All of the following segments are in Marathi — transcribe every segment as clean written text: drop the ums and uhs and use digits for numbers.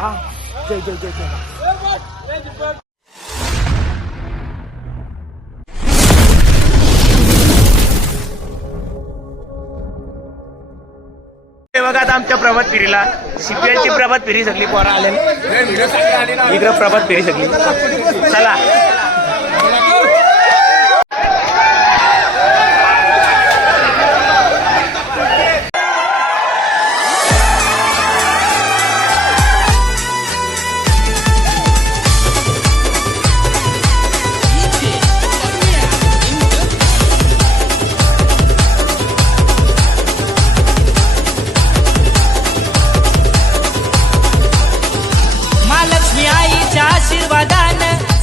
जय जय जय जय. बघा आता आमच्या प्रभात फेरीला सीपीएलची प्रभात फेरी सगळी पोरं आले इकडं प्रभात फेरी सगळी. चला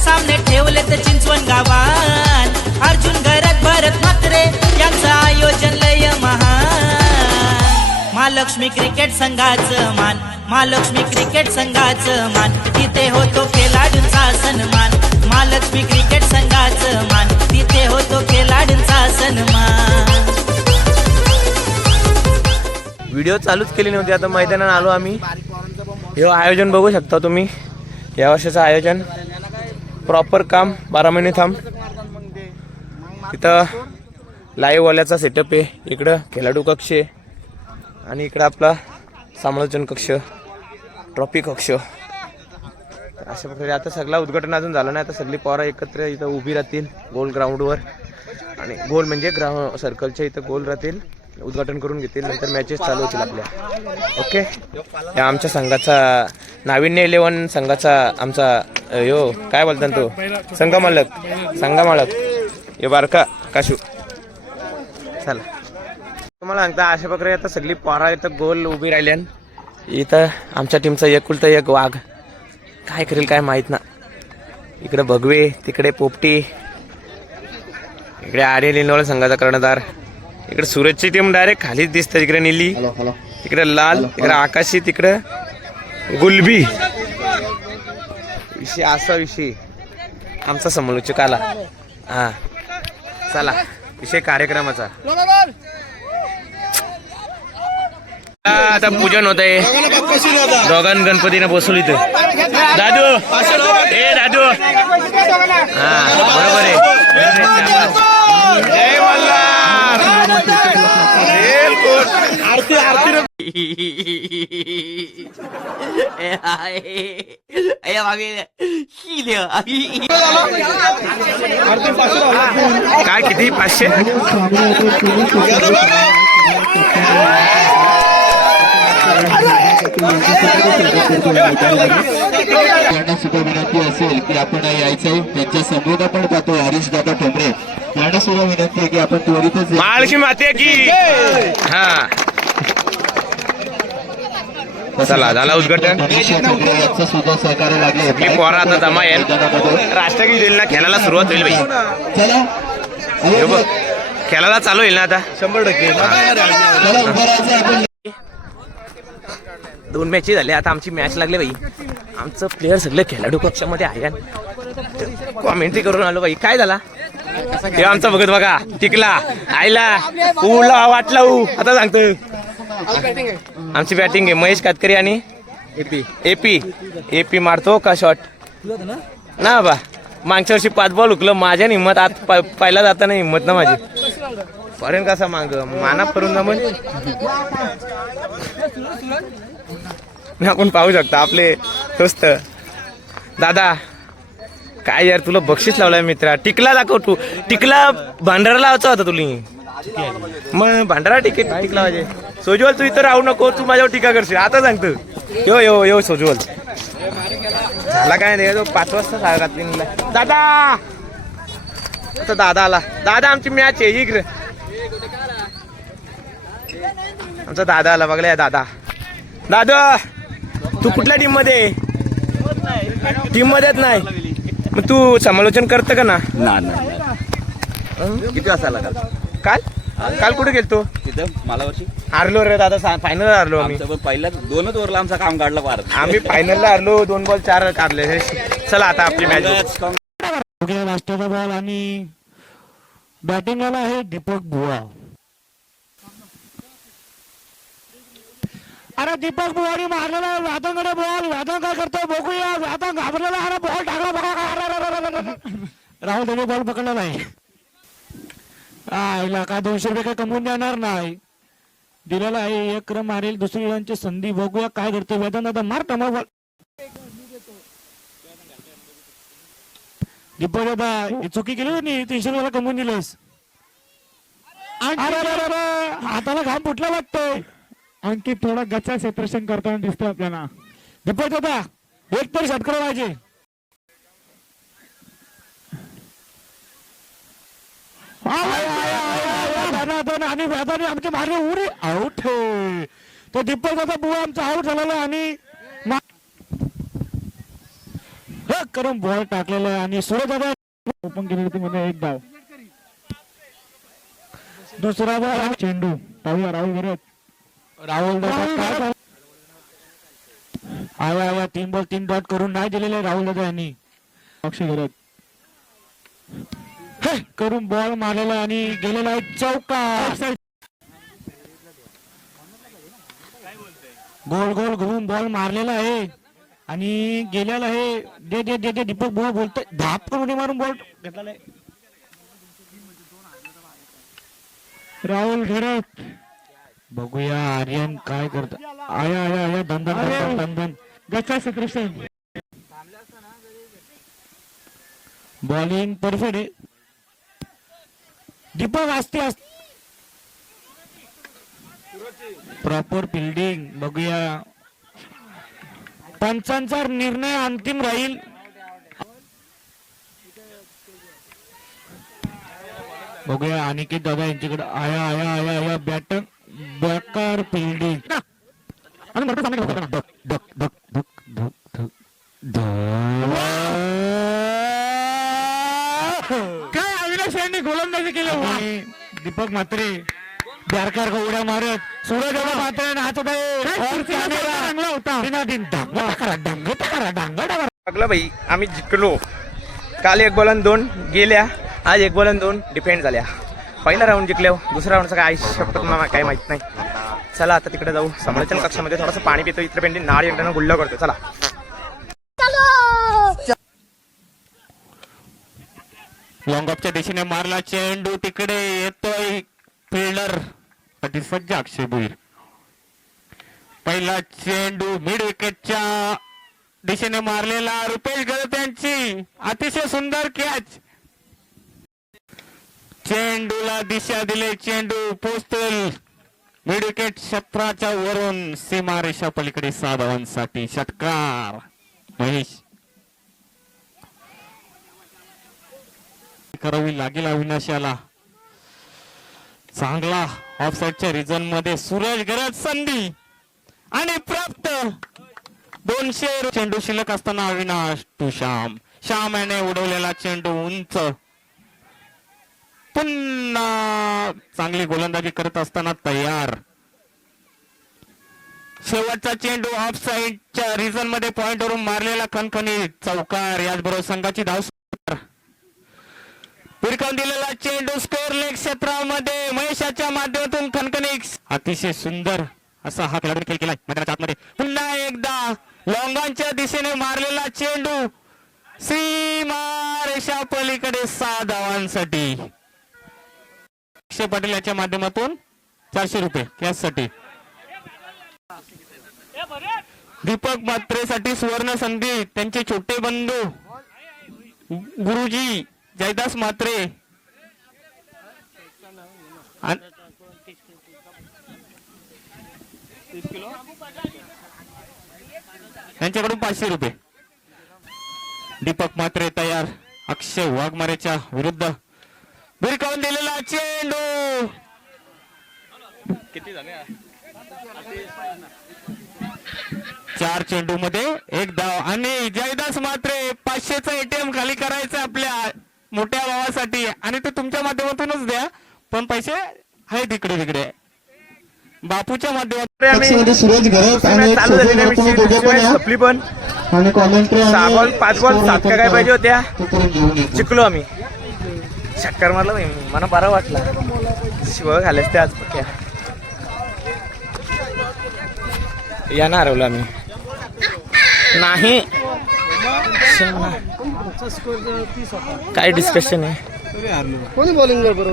सामने ठेवले तर चिंचवण गावान अर्जुन गरज भरत म्हात्रे यांचं आयोजन लय महान. महालक्ष्मी क्रिकेट संघाचं मान, महालक्ष्मी क्रिकेट संघाचं मान, तिथे होतो खेळाडूंचा सन्मान. महालक्ष्मी क्रिकेट संघाचं मान, तिथे होतो खेळाडूंचा सन्मान. व्हिडिओ चालूच केली नव्हती, आता मैदानात आलो आम्ही. हे आयोजन बघू शकता तुम्ही, या वर्षाचं आयोजन प्रॉपर काम 12 महिने थांब. तिथं लाईव्ह वाल्याचा सेटअप आहे, इकडं खेळाडू कक्ष आहे आणि इकडं आपला समालोचन कक्ष, ट्रॉफी कक्ष. अशा प्रकारे आता सगळा उद्घाटन अजून झालं नाही. आता सगळी पोरं एकत्र इथं उभी राहतील गोल ग्राउंडवर आणि गोल म्हणजे ग्राउंड सर्कलच्या इथं गोल राहतील, उद्घाटन करून घेतील. नंतर मॅचेस चालू होतील आपल्या. ओके, या आमच्या संघाचा नाविन्य 11 संघाचा आमचा यो काय बोलतात तो संघमालक हे बारका काशू. चला तुम्हाला सांगता अशा प्रकारे आता सगळी पोरा इथं गोल उभी राहिल्यान. इथं आमच्या टीमचा एकुलता एक वाघ काय करेल काय माहित ना. इकडे भगवे, तिकडे पोपटी, इकडे आर्य लिनोळ संघाचा कर्णधार, इकडे सूरजची टीम डायरेक्ट खालीच दिसते. तिकडे नीली, तिकडे लाल, तिकडे आकाशी, तिकडे गुलबी. विषय असा विषय आमचा समालोचक आला. हा चला विषय कार्यक्रमाचा. आता पूजन होत आहे, दोघांना गणपतीने बसवली तर दादू ए दादू. हा बरोबर आहे. जय मल्हार. आरती आरती काय किती 500 सुद्धा विनंती असेल की आपण यायचंय. त्यांच्या समोर आपण पाहतो हरीश दादा ठोंबरे यांना सुद्धा विनंती आहे की आपण त्वरितच महालक्ष्मी माते की. हा चला झाला उद्घाटन. यांचं सुद्धा सहकार्य लागले. ही पोरा आता जमा येईल, राष्ट्रगीत येईल ना, खेळायला सुरुवात होईल भाई. चला हे बघ खेळायला चालू होईल ना आता 100%. चला उभं राहायचं आपण. 2 मॅचेस झाले, आता आमची मॅच लागली भाई. आमचं प्लेयर सगळे खेळाडू कक्षामध्ये आहे. कॉमेंट्री करून आलो भाई. काय झाला हे आमचं बघत बघा. टिकला आईला उला वाटला आता सांगतो. आमची बॅटिंग आहे महेश कातकरी आणि एपी मारतो का शॉट ना बा. मागच्या वर्षी 5 बॉल हुकलं माझ्या हिंमत. आता पहिला जाताना हिंमत ना माझी पर्यंत कसा माग माना करून जमून आपण पाहू शकता आपले दोस्त दादा. काय यार तुला बक्षीस लावलाय मित्रा. टिकला दाखव तू. टिकला भांडारा लावायचा होता तुला, मग भांडारा टिकला पाहिजे. सोजवल तू इथं राहू नको, तू माझ्यावर टीका करशील. आता सांगतो यो यो यो सोजवल झाला काय नाही. तो 5 वाजता घातली दादा. आता दादा आला. दादा आमची मॅच आहे इकडे. आमचा दादा आला बघला. दादा दादा तू कुठल्या टीम मध्ये मध्येच नाही मग तू समालोचन करतं का ना. किती वाजता आला काल काल कुठे गेलतो तिथं मला वर्षी हारलो रे दादा. फायनल हारलो आम्ही. पहिल्या 2च ओव्हरला आमचं काम काढलं भारत. आम्ही फायनलला हारलो. 2 बॉल 4 काढले. चला आता आपली मॅच. लास्टचा बॉल आणि बॅटिंग वाला आहे दीपक बुवा. अरे दीपक बुवारी मारलेला व्यादंकडे बॉल. व्यादन काय करतो बघूया. व्यादन घाबरलेला. अरे बॉल टाकला बघा. राहुल त्याने बॉल पकडला नाही. आईला काय 200 रुपये काय कमवून देणार नाही. दिलेला आहे. एक क्रम मारेल. दुसरी रनची संधी. बघूया काय करतो वेदन. आता मार कमा बॉल. दीपक दादा ही चुकी केली होती. 300 रुपयाला कमवून दिलंस. अरे हाताला घाम फुटला वाटतोय. अंकित थोडा गच्चा सेपरेशन करताना दिसतो आपल्याला. दीपक दादा एक तरी षटकार पाहिजे. आणि व्यापारी आमचे मारले उडी आउट. तो दीपक दादा बुवा आमचा आउट झालेला आणि करून बॉल टाकलेला आहे. आणि सूर्य दादा ओपन केली मध्ये एक धाव. दुसरा बॉल चेंडू पाहूया राहुल घरत. राहुल दादा आया 3 बॉल 3 डॉट करून नाही दिलेले राहुल दादा यांनी. अक्षय घरत करून बॉल मारलेला आणि गेलेला आहे चौका. गोल गोल घुमून बॉल मारलेला आहे आणि गेलेला आहे. दे दे दे दे दीपक बुवा बोलतोय. धाप करून मारून बॉल घेतलेला आहे. राहुल घरत बघूया आर्यन काय करत. आया आया आया धंधन धंधन गच्चा सेपरेशन. बॉलिंग परफेक्ट आहे. दीपक असते प्रॉपर फिल्डिंग. बघूया पंचांचा निर्णय अंतिम राहील. बघूया अनिकेत दादा यांच्याकडे. आया आया आया आया बॅटर बेकार फिल्डिंग. काय अविनाश यांनी गोलंदाजी केली. दीपक म्हात्रे बेरकार उड्या मारत. सूरज मात्र नाचत लागला भाई. आम्ही जिंकलो. काल 1 बॉल 2 गेल्या. आज 1 बॉल 2 डिफेंड झाल्या. पहिला राऊंड जिंकल्या. दुसरा राऊंडचा काय शपथ मला काय माहित नाही. चला आता तिकडे जाऊ. समालोचन कक्षामध्ये थोडंसं पाणी पितो. इतर पेंडी नाळ एकदा गुल्ल करतो. चला लॉंग ऑफच्या दिशेने मारला चेंडू. तिकडे येतोय फिल्डर सज्ज अक्षय भुईर. पहिला चेंडू मिड विकेटच्या दिशेने मारलेला रुपेश गळत यांची अतिशय सुंदर कॅच. चेंडूला दिशा दिले. चेंडू पोहोचतील मिड विकेट क्षेत्राच्या वरून सीमारेषा पलीकडे 6 धावांसाठी षटकार. महेश करावी लागेल अविनाशाला. चांगला ऑफसाईडच्या रिझन मध्ये सूरज गरज संधी आणि प्राप्त 200. चेंडू शिल्लक असताना अविनाश टू श्याम. श्याम याने उडवलेला चेंडू उंच. पुन्हा चांगली गोलंदाजी करत असताना तयार. शेवटचा चेंडू ऑफ साइडच्या रिझन मध्ये पॉइंट वरून मारलेला खणखणीत चौकार. याचबरोबर संघाची धाव. फिरकावून दिलेला चेंडू स्कोर लेग क्षेत्रामध्ये महेशाच्या माध्यमातून खणखणीत अतिशय सुंदर असा हा खेळाडू खेळ केलाय मैदानाच्या आतमध्ये. पुन्हा एकदा लॉंगांच्या दिशेने मारलेला चेंडू सीमारेषा पलीकडे 6 धावांसाठी. अक्षय पाटील याच्या माध्यमातून 400 रुपये कॅशसाठी. दीपक म्हात्रेसाठी सुवर्ण संधी. त्यांचे छोटे बंधू गुरुजी जयदास म्हात्रे यांच्याकडून 500 रुपये. दीपक म्हात्रे तयार. अक्षय वाघमारेच्या विरुद्ध भिरकावून दिलेला चेंडू. किती झाले? 4 चेंडू मध्ये 1 धाव. आणि जयदास म्हात्रे 500चा ATM खाली करायचं आपल्या मोठ्या भावासाठी. आणि ते तुमच्या माध्यमातूनच द्या. पण पैसे आहे तिकडे तिकडे बापूच्या माध्यमातून. सूरज घरत आणि आपली पण आणि कॉमेंट्री 6 बॉल 5 बॉल 7 का काय पाहिजे होत्या. जिंकलो आम्ही. षटकार मारला मला बरं वाटला. शिव घालायच ते आज पक्या. यांना हरवलं आम्ही नाही. काय डिस्कशन आहे. कोणी बॉलिंग बरोबर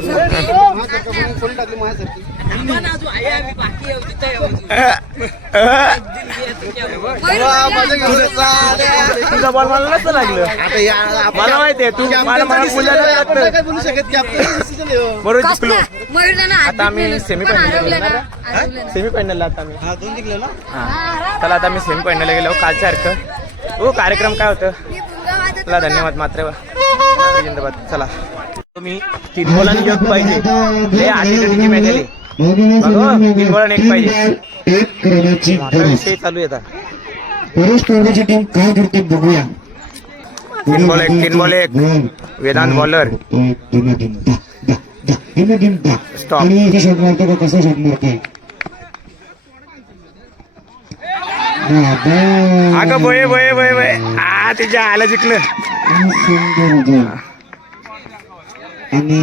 तुझा बॉल मला नसतं लागलं. मला माहिती आहे तू मला काय बोलू शकत की आपलं बरोबर जिंकलो. आता आम्ही सेमीफायनलला आता आम्ही दोन जिंकले ना. हा चला आता आम्ही सेमीफायनलला गेलो कालच्या सारखं. हो कार्यक्रम काय होतं. चला धन्यवाद मात्र जिंदाबाद. चला तुम्ही 3 बॉलांनी जग पाहिजे हे आधी टीम आहे गेले 3 बॉलांनी 1 पाहिजे. एक रनाची आता विषय चालू आहे आता. पुरुष टोळीची टीम काय करते बघूया. 3 बॉल 1 वेदांत बॉलर. Stop. आणि शॉट मारतो का कसा शॉट मारतोय. अगं बोय बोय बोय बोय तिच्या आला जिंकलं.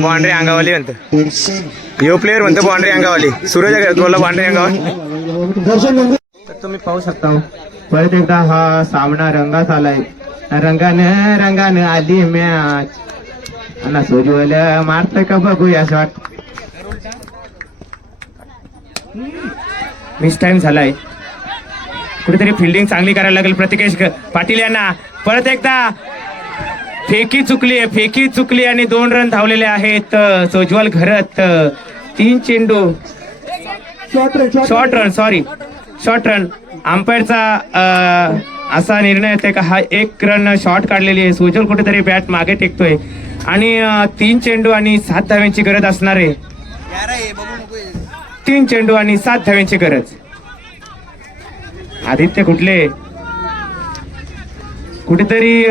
बाउंड्री अंगावाली म्हणतो यो प्लेअर म्हणतो बाउंड्री अंगावाली. सूरज घरात बोलला बाउंड्री अंगावाली. तर तुम्ही पाहू शकता परत एकदा हा सामना रंगात आलाय. रंगानं आली मॅच. आणि सूर्यवाल्या मारतय का बघूया शॉट. मिस टाइम झालाय. कुठेतरी फिल्डिंग चांगली करायला लागेल प्रतिकेश पाटील यांना. परत एकदा फेकी चुकली आणि 2 रन धावलेले आहेत सोज्वल घरत. 3 चेंडू शॉर्ट रन अंपायरचा असा निर्णय येते का हा 1 रन शॉर्ट काढलेली आहे. सोज्वल कुठेतरी बॅट मागे टेकतोय आणि 3 चेंडू आणि 7 धाव्यांची गरज असणार आहे. 3 चेंडू आणि 7 धाव्यांची गरज. आदित्य कुठेतरी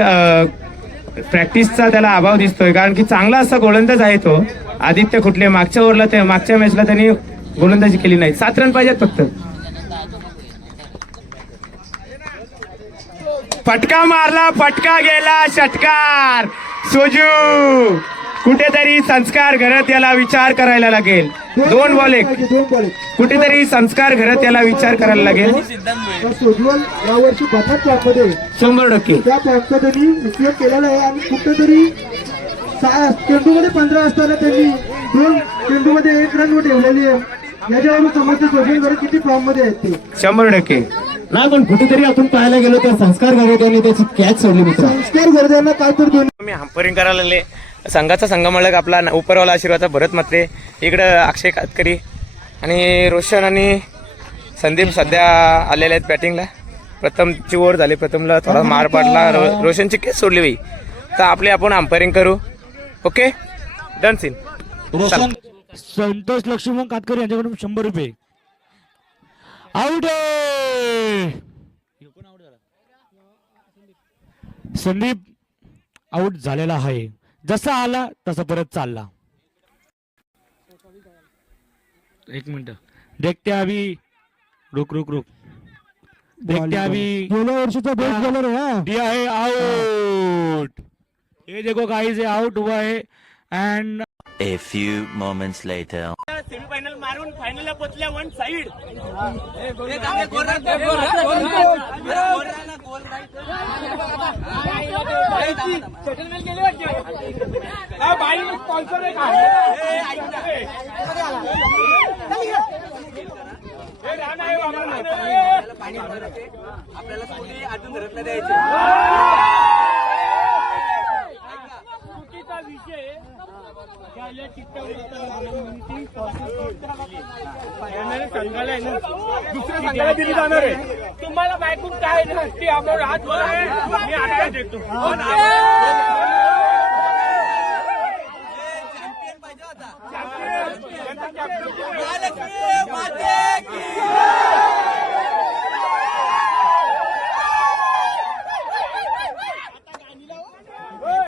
प्रॅक्टिसचा त्याला अभाव दिसतोय कारण की चांगला असा गोलंदाज आहे तो आदित्य कुठले. मागच्या मॅचला त्यांनी गोलंदाजी केली नाही. 7 रन पाहिजेत फक्त. फटका मारला फटका गेला षटकार. सोजू कुठेतरी संस्कार घरात याला विचार करायला लागेल. 2 बॉल 1 कुठेतरी संस्कार घरात याला विचार करायला लागेल. सोज्वल यावर्षी बटाट पॅकमध्ये 100% त्या पॅकचा त्यांनी उपयोग केलेला आहे. आणि कुठेतरी चेंडूमध्ये 15 असताना त्यांनी 2 चेंडूमध्ये 1 रन ठेवलेली आहे. याच्यावरून समजते सोज्वल घरात किती फॉर्म मध्ये आहेत ते. 100% नाही पण कुठेतरी आपण पाहायला गेलो तर संस्कार गर्दे त्याची कॅच सोडली मित्र. संस्कार गर्द्यांना काय तर दोन मी हंपरिंग करायला लागले. संघाचा संघमालक आपला उपरवाला आशीर्वाद भरत मात्रे. इकडं अक्षय कातकरी आणि रोशन आणि संदीप सध्या आलेले आहेत बॅटिंगला. प्रथमची ओव्हर झाली. प्रथमला थोडा मार पाडला. रोशनची केस सोडली बाई. तर आपण अंपायरिंग करू. Okay done scene. Santosh Laxman Katkar यांच्याकडून 100 रुपये. आउट. संदीप आउट झालेला आहे. जसा आला तसा परत चालला. 1 मिनिट देखते अभी रुक देखते अभी. गेल्या वर्षीचा बेस्ट बॉलर आहे. दिया है आउट. ये देखो गाइस ये आउट हुआ है. End A few moments later. Semifinal मारून फायनलला पोहोचल्या 1 साइड. आपल्याला थोडी अजून धरत द्यायचे. दुसऱ्या संघाला दिली जाणार आहे. तुम्हाला बायकून काय नसते आपण हात मी आता देतो.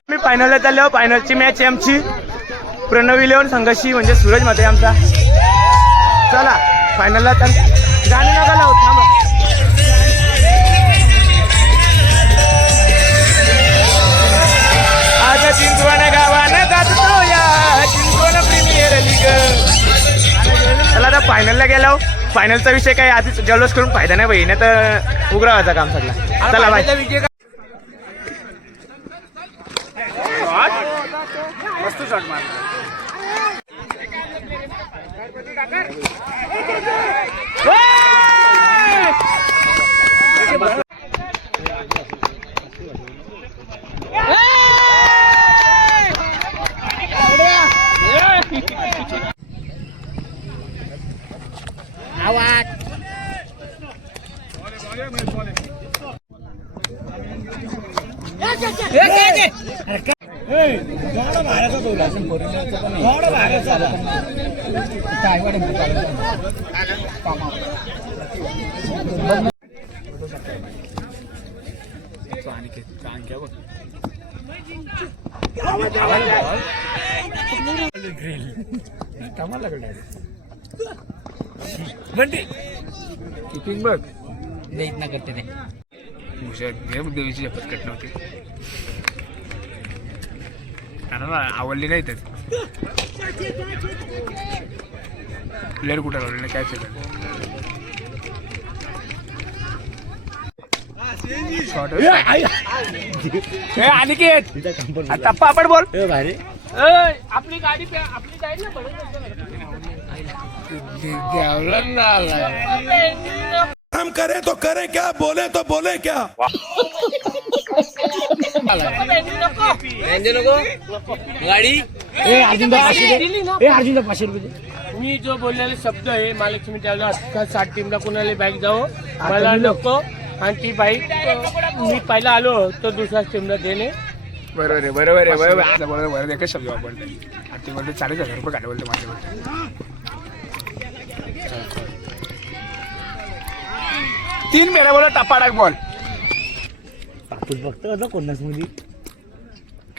मी फायनलला चाललो. फायनलची मॅच आहे आमची प्रणव 11 संघाशी म्हणजे सूरज मध्ये आमचा. चला फायनलला तर गाणी नका लावू थांबा. आता चिंचवण गावानं गाजतो या चिंचवण प्रीमियर लीग. चला आता फायनलला गेलो. फायनलचा विषय काय आधीच जल्लोष करून फायदा नाही भाई, नाही तर उघडावायचा काम सगळा. चला बाय. मस्त शॉट मारला. किपिंग बघ देत ना करते ते देवीची शपथ कट नव्हती कारण आवडली नाही तर प्लेअर कुठं लावले काय टप्पा आपण बोल आपली गाडी आपली गाडी हम करे तो करे क्या, बोले तो बोले क्या. गाडी मी जो बोललेले शब्द आहे महालक्ष्मी त्याला 60 टीमला कुणाला बाईक जावं मला नको आणि ती बाईक मी पहिला आलो तर दुसऱ्या टीमला देणे. बरोबर एकच शब्द वापरतो ती बोलते 40,000 रुपये काढले बोलते माझ्या 3 मेरा बोला टप्पा टाक बॉल बघतो कोणाच मध्ये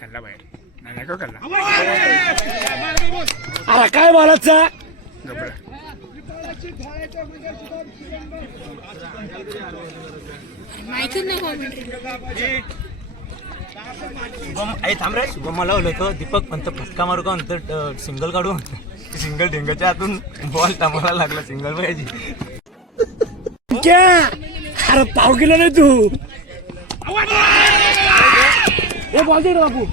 खाल्ला बाहेर नाही का खाल्ला अरे काय बोलायचा थांब रे. शुभम मला बोलत होतं दीपक म्हणतो फटका मारू का म्हणतो सिंगल काढू सिंगल ढेंगाच्या हातून बॉल टामाला लागला सिंगल पाहिजे. अरे पाव केला नाही तू बॉल दे बाबू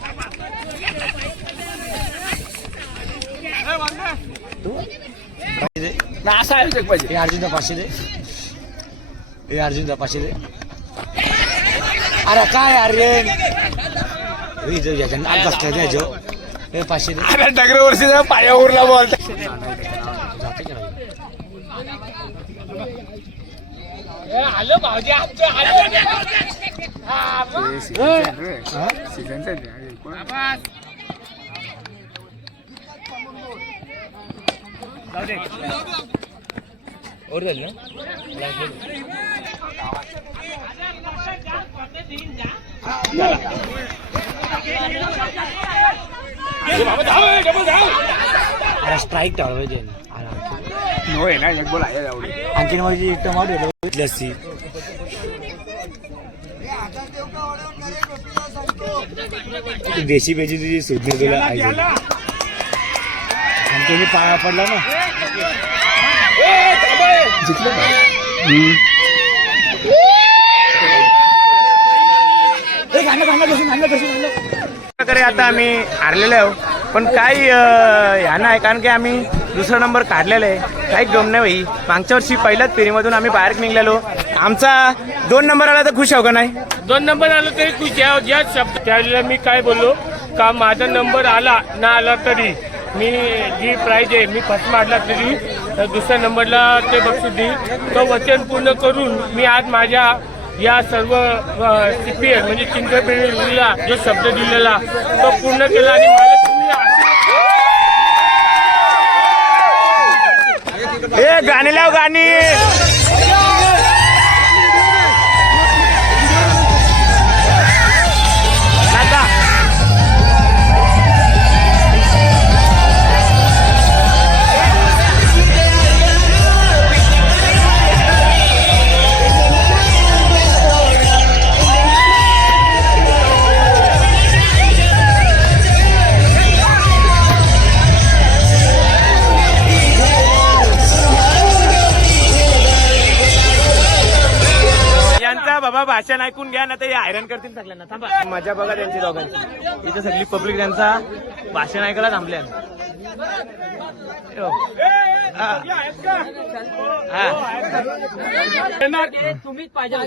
असा आहे पाहिजे अर्जुनचा 500 दे अर्जुनचा 500 दे. अरे काय अरे बसल्या जो 500 दे. अरे डगरे वर्षी पाया उरला बॉल आलो भाऊजी आमचं सीझनचं और झाली स्ट्राईक टाळवायचे नो आहे ना एक बोल आहे एवढी आणखी माझी टमाटो लस्सी देशी पेची तुझी सुद्धा तुला आणखी पाया पडला ना प्रकारे आता आम्ही हारलेलो आहोत पण काही ह्या नाही कारण की आम्ही दुसरा नंबर काढलेला आहे. काही गम नाही भाई. मागच्या वर्षी पहिल्याच फेरीमधून आम्ही बाहेर निघलेलो. आमचा 2 नंबर आला तर खुश आहो का नाही. 2 नंबर आलो तरी खुश आहे. ज्या शब्द त्यावेळेला मी काय बोललो का माझा नंबर आला ना आला तरी मी जी प्राईज आहे मी फर्स्ट मारला तरी दुसऱ्या नंबरला ते बक्षीस देईल. तो वचन पूर्ण करून मी आज माझ्या या सर्व CPL म्हणजे चिंचपेढीला जो शब्द दिलेला तो पूर्ण केला आणि मला तुम्ही ए गाणी लाव गाणी. भाषण ऐकून घ्या ना तर हे हैराण करतील सगळ्यांना. थांबा, मजा बघा त्यांची दोघांची. इथं सगळी पब्लिक त्यांचा भाषण ऐकायला थांबल्या. तुम्हीच पाहिजे.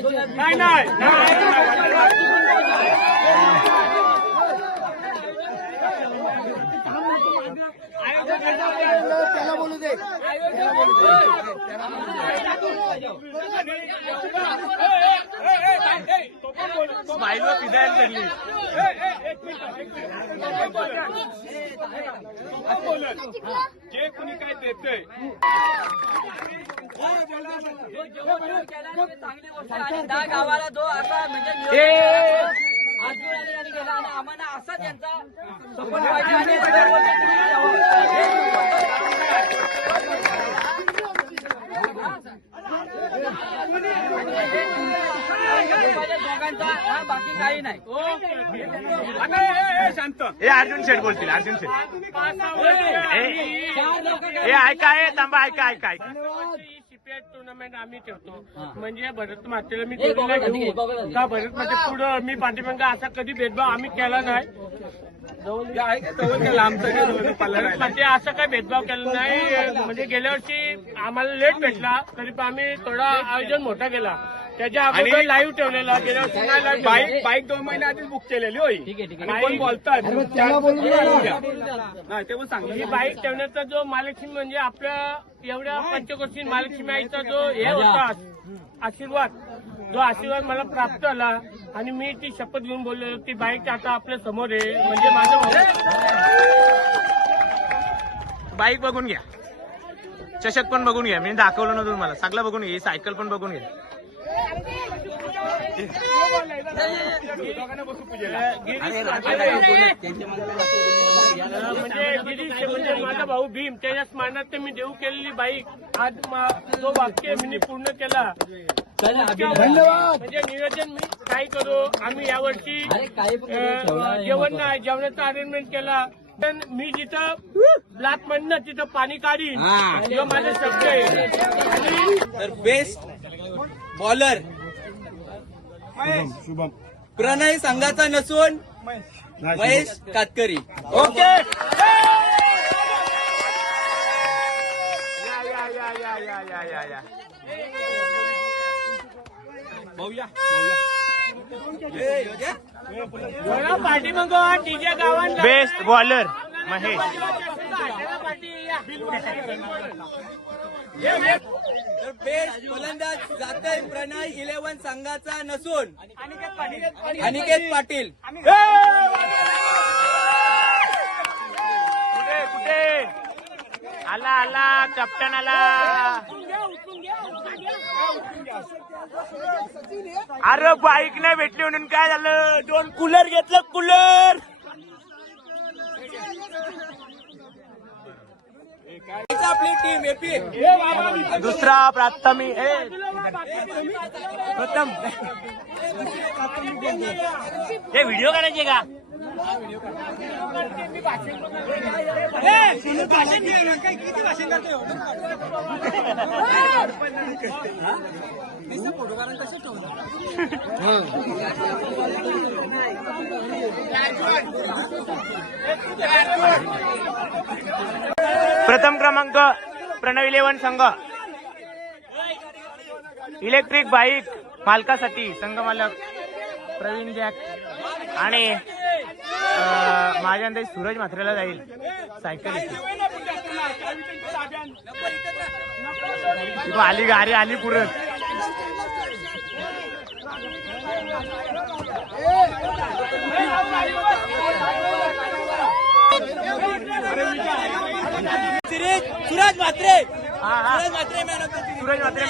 स्माईलवर फिरायला लागली. जे कुणी काय देतंय गावाला जो असा म्हणजे गेला आणि आम्हाला असा त्यांचा सपोर्ट पाहिजे. दोघांचा बाकी काही नाही. शांत हे अर्जुन शेठ बोलतील. अर्जुन शेठ हे ऐका. हे थांबा, ऐका ऐका ऐका. टुर्नामेंट आम्ही ठेवतो म्हणजे भरत मातेला मी जोडीला घेऊ का भरत माते पुढं मी पाठीमागं असा कधी भेदभाव आम्ही केला नाही. भरत माते असं काही भेदभाव केला नाही. म्हणजे गेल्या वर्षी आम्हाला लेट भेटला तरी पण आम्ही थोडा आयोजन मोठा केला. त्याच्या अगोदर लाईव्ह ठेवलेला. गेल्या वर्षी बाईक 2 महिने आधीच बुक केलेली होई. कोण बोलतात ते पण सांग. ही बाईक ठेवण्याचा जो महालक्ष्मी म्हणजे आपल्या एवढ्या पंचकोशी महालक्ष्मी आईचा जो हे होता आशीर्वाद, जो आशीर्वाद मला प्राप्त झाला आणि मी ती शपथ घेऊन बोललो ती बाईक आता आपल्या समोर आहे. म्हणजे माझं बाईक बघून घ्या, चषक पण बघून घ्या. मी दाखवलं नव्हतं तुम्हाला. सगळं बघून घ्या. ही सायकल पण बघून घ्या. म्हणजे माझा भाऊ भीम त्याच्या स्मरणार्थ मी देऊ केलेली बाईक आज जो वाक्य मी पूर्ण केला. म्हणजे नियोजन मी काय करू. आम्ही यावर्षी जेवण नाही, जेवणाचं अरेंजमेंट केला. पण मी जिथं ब्लॅक मधनं तिथं पाणी काढीन किंवा माझे शब्द आहे. तर बेस्ट बॉलर प्रणय संघाचा नसून महेश कातकरी. ओके. पाठीमाग तिच्या गावात बेस्ट बॉलर महेश. तर बेस्ट फलंदाज जातय प्रणय 11 संघाचा नसून अनिकेत पाटील. कुठे कुठे आला आला कॅप्टन आला. अरे बाईक नाही भेटली म्हणून काय झालं. 2 कूलर घेतलं. कूलर आपली टीम एपी. दुसरा प्राथमिक प्रथम. हे व्हिडिओ करायचे का. प्रथम क्रमांक प्रणव 11 संघ. इलेक्ट्रिक बाईक मालकासाठी संघ मालक प्रवीण जॅक आणि माझ्या अंदाज सूरज म्हात्रेला जाईल सायकल. आली गाडी आली पुरत. Suraj Mhatre. Suraj Mhatre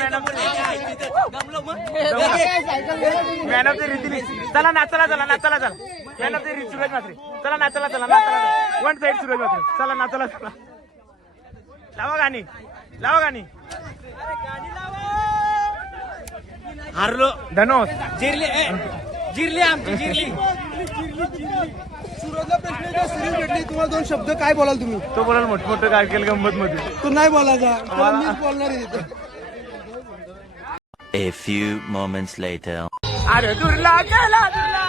man of the रितिली. चला ना चला चला ना चला चला. Man of the Suraj Mhatre. चला ना चला चला ना चला. 1 साइड सूरज म्हात्रे. चला ना चला चला. लावा गाणी लावा गाणी. हारलो धनोस. जिरली आमची जिरली. सुरजला प्रश्न आहे, सिरीज भेटली तुम्हाला 2 शब्द काय बोलाल तुम्ही. तो बोलाल मोठमोठं काय केलं गंमत मध्ये. तो नाही बोलायचा. मीच बोलणार आहे तिथं. A few moments later. अरे दुर्ला गेला दुर्ला.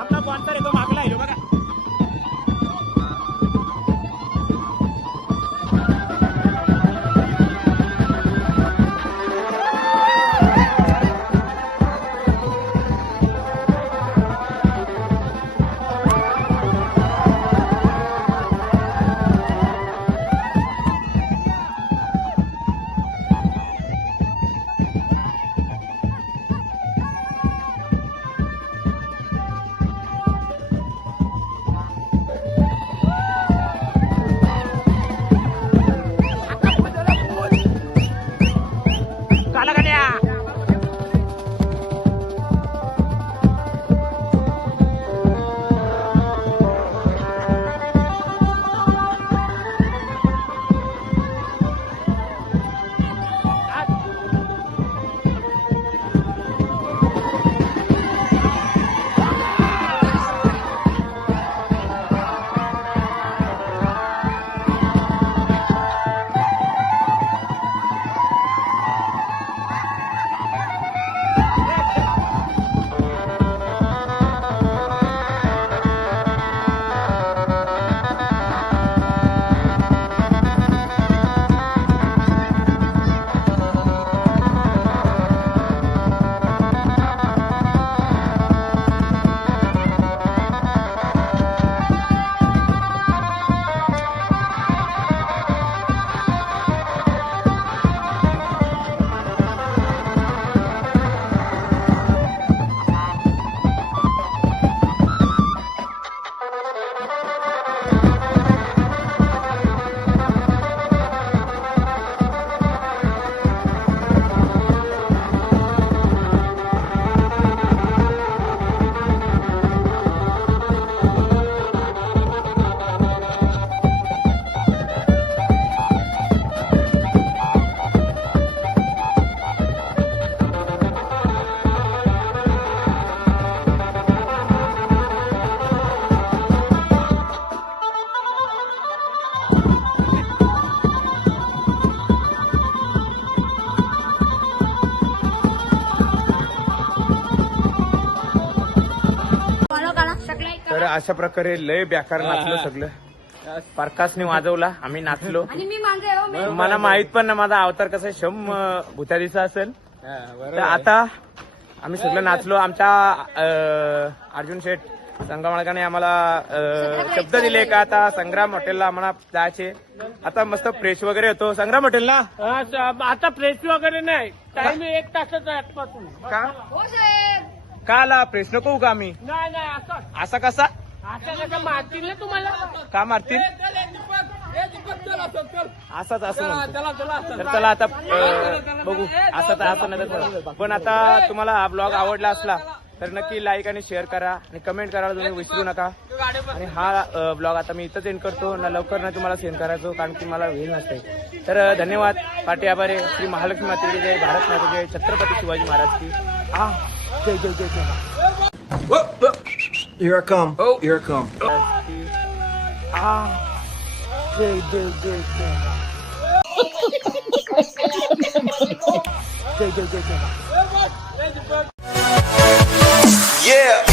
आपला बॉन्सर येतो मागला आहे बघा. तर अशा प्रकारे लय बेकार नाचलो सगळं. प्रकाशने वाजवला, आम्ही नाचलो. मला माहित पण ना माझा अवतार कसा शम भूतादिसा असेल. तर आता आम्ही सगळं नाचलो. आमच्या अर्जुन शेठ संगमाळकाने आम्हाला शब्द दिले का आता संग्राम हॉटेलला आम्हाला जायचे. आता मस्त फ्रेश वगैरे होतो संग्राम हॉटेलला. आता फ्रेश वगैरे नाही, टाइम 1 तासाचा आजपासून. का आला फ्रेश नको का आम्ही? नाही नाही असं असा कसा कसं मारतील ना तुम्हाला. का मारतील? असंच असं म्हणतो. तर चला आता बघू. असं असं नाही तर पण आता तुम्हाला हा ब्लॉग आवडला असला तर नक्की लाईक आणि शेअर करा आणि कमेंट करायला तुम्ही विसरू नका. आणि हा ब्लॉग आता मी इथंच एंड करतो ना. लवकर ना तुम्हाला सेंड करायचो कारण की मला वेळ नसते. तर धन्यवाद. पाठी आभारे. श्री महालक्ष्मी माते की जय. भारत माते जय. छत्रपती शिवाजी महाराज की जय जय जय जय. Here I come. Oh, here I come. Jai Jai Jai Jai. Yeah.